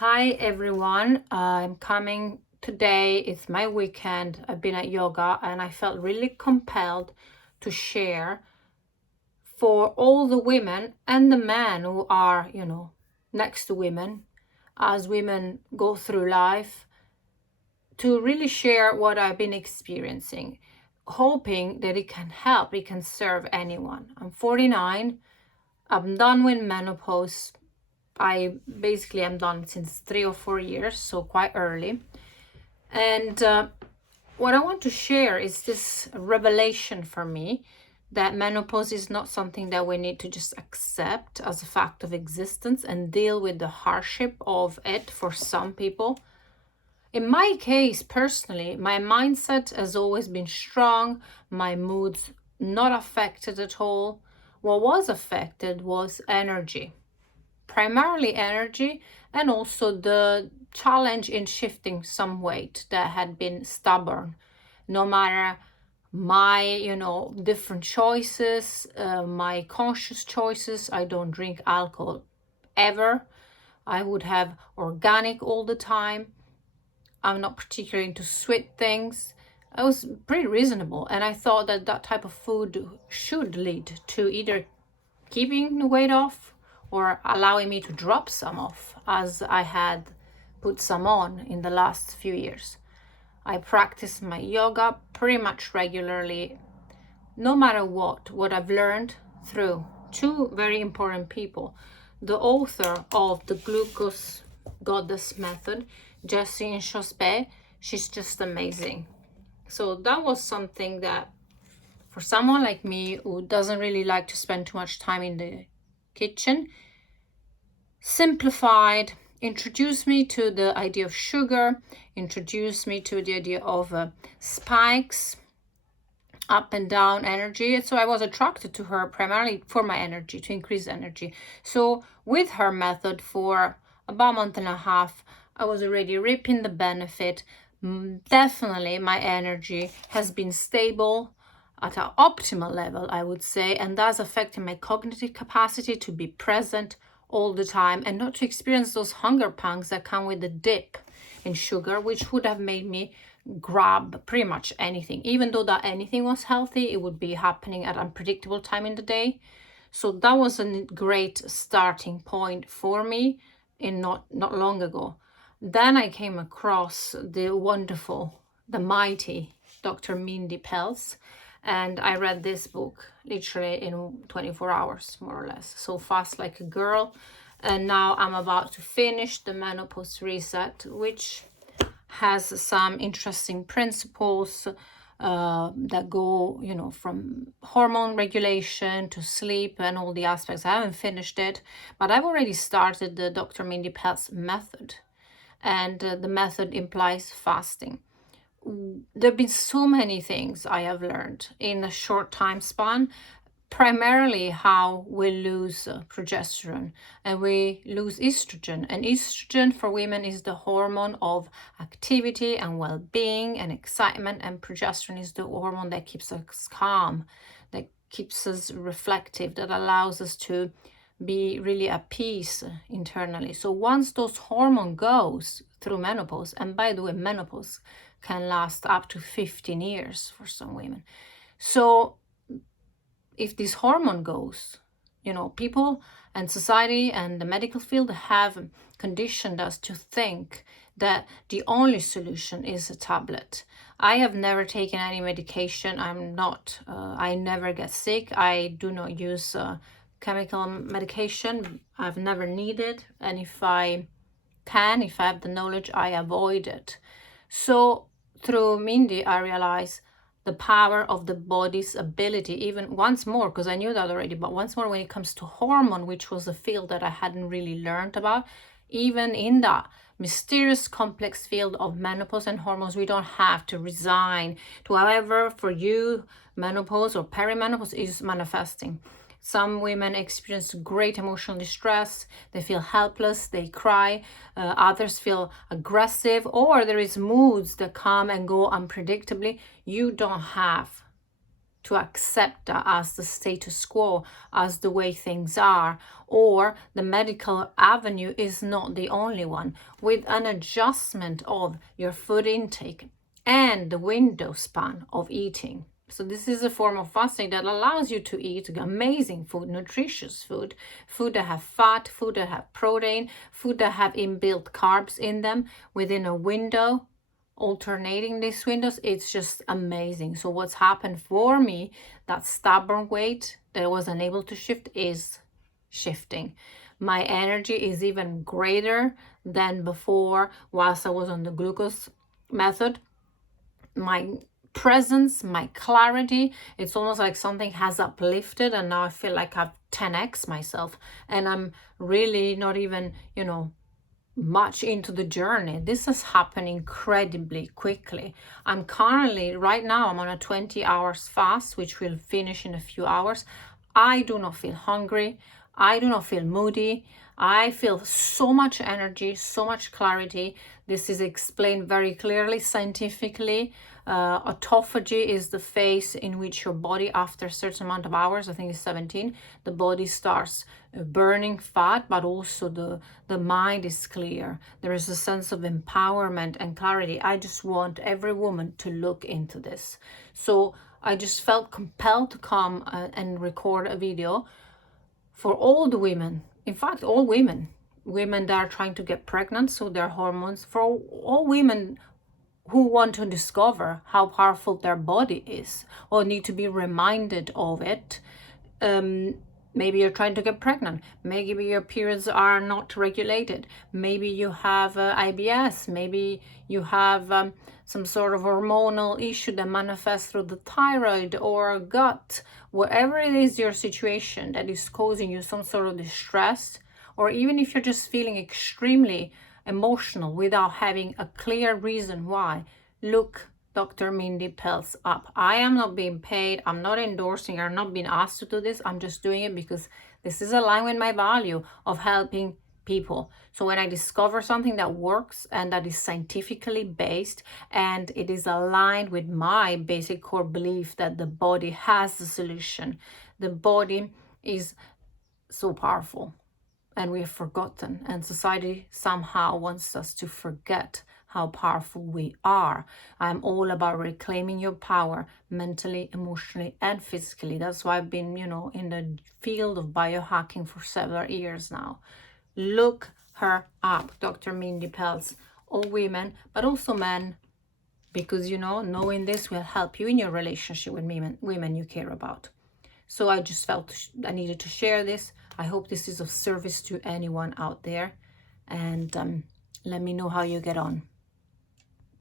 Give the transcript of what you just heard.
Hi everyone, I'm coming today. It's my weekend. I've been at yoga and I felt really compelled to share for all the women and the men who are, next to women as women go through life, to really share what I've been experiencing, hoping that it can help, it can serve anyone. I'm 49. I'm done with menopause. I basically am done since 3 or 4 years, so quite early. And what I want to share is this revelation for me that menopause is not something that we need to just accept as a fact of existence and deal with the hardship of it for some people. In my case, personally, my mindset has always been strong, my moods not affected at all. What was affected was energy, primarily energy, and also the challenge in shifting some weight that had been stubborn. No matter my, different choices, my conscious choices, I don't drink alcohol ever. I would have organic all the time. I'm not particularly into sweet things. I was pretty reasonable, and I thought that that type of food should lead to either keeping the weight off or allowing me to drop some off, as I had put some on in the last few years. I practice my yoga pretty much regularly, no matter what I've learned through two very important people. The author of the Glucose Goddess Method, Jessie Inchauspé, she's just amazing. So that was something that, for someone like me who doesn't really like to spend too much time in the kitchen, simplified, introduced me to the idea of sugar, introduced me to the idea of spikes, up and down energy. And so I was attracted to her primarily for my energy, to increase energy. So with her method for about a month and a half, I was already reaping the benefit. Definitely my energy has been stable at an optimal level, I would say, and that's affecting my cognitive capacity to be present all the time and not to experience those hunger pangs that come with the dip in sugar, which would have made me grab pretty much anything. Even though that anything was healthy, it would be happening at unpredictable time in the day. So that was a great starting point for me in not long ago. Then I came across the wonderful, the mighty Dr. Mindy Pelz, and I read this book literally in 24 hours, more or less. So fast like a girl. And now I'm about to finish the Menopause Reset, which has some interesting principles that go, from hormone regulation to sleep and all the aspects. I haven't finished it, but I've already started the Dr. Mindy Pelz method, and the method implies fasting. There have been so many things I have learned in a short time span, primarily how we lose progesterone and we lose estrogen. And estrogen for women is the hormone of activity and well-being and excitement, and progesterone is the hormone that keeps us calm, that keeps us reflective, that allows us to be really at peace internally. So once those hormone goes through menopause, and by the way, menopause can last up to 15 years for some women. So if this hormone goes, people and society and the medical field have conditioned us to think that the only solution is a tablet. I have never taken any medication. I never get sick. I do not use chemical medication. I've never needed. And if I have the knowledge, I avoid it. So through Mindy, I realized the power of the body's ability, even once more, because I knew that already, but once more when it comes to hormone, which was a field that I hadn't really learned about, even in that mysterious complex field of menopause and hormones, we don't have to resign to however for you menopause or perimenopause is manifesting. Some women experience great emotional distress. They feel helpless, they cry. Others feel aggressive, or there is moods that come and go unpredictably. You don't have to accept that as the status quo, as the way things are, or the medical avenue is not the only one. With an adjustment of your food intake and the window span of eating. So this is a form of fasting that allows you to eat amazing food, nutritious food, food that have fat, food that have protein, food that have inbuilt carbs in them within a window, alternating these windows. It's just amazing. So what's happened for me, that stubborn weight that I was unable to shift, is shifting. My energy is even greater than before whilst I was on the glucose method. My presence, my clarity, it's almost like something has uplifted, and now I feel like I've 10x myself, and I'm really not even, much into the journey. This has happened incredibly quickly. I'm currently, right now, I'm on a 20 hours fast, which will finish in a few hours. I do not feel hungry. I do not feel moody. I feel so much energy, so much clarity. This is explained very clearly scientifically. Autophagy is the phase in which your body, after a certain amount of hours, I think it's 17, the body starts burning fat, but also the mind is clear. There is a sense of empowerment and clarity. I just want every woman to look into this. So I just felt compelled to come and record a video for all the women, in fact, all women that are trying to get pregnant, so their hormones, for all women who want to discover how powerful their body is or need to be reminded of it. Maybe you're trying to get pregnant. Maybe your periods are not regulated. Maybe you have IBS. Maybe you have some sort of hormonal issue that manifests through the thyroid or gut. Whatever it is your situation that is causing you some sort of distress, or even if you're just feeling extremely emotional without having a clear reason why, look Dr. Mindy Pelz up. I am not being paid. I'm not endorsing. I'm not being asked to do this. I'm just doing it because this is aligned with my value of helping people. So when I discover something that works and that is scientifically based and it is aligned with my basic core belief that the body has the solution, the body is so powerful. And we have forgotten, and society somehow wants us to forget how powerful we are. I'm all about reclaiming your power mentally, emotionally, and physically. That's why I've been, in the field of biohacking for several years now. Look her up, Dr. Mindy Pelz. All women, but also men, because, knowing this will help you in your relationship with women you care about. So I just felt I needed to share this. I hope this is of service to anyone out there. And let me know how you get on.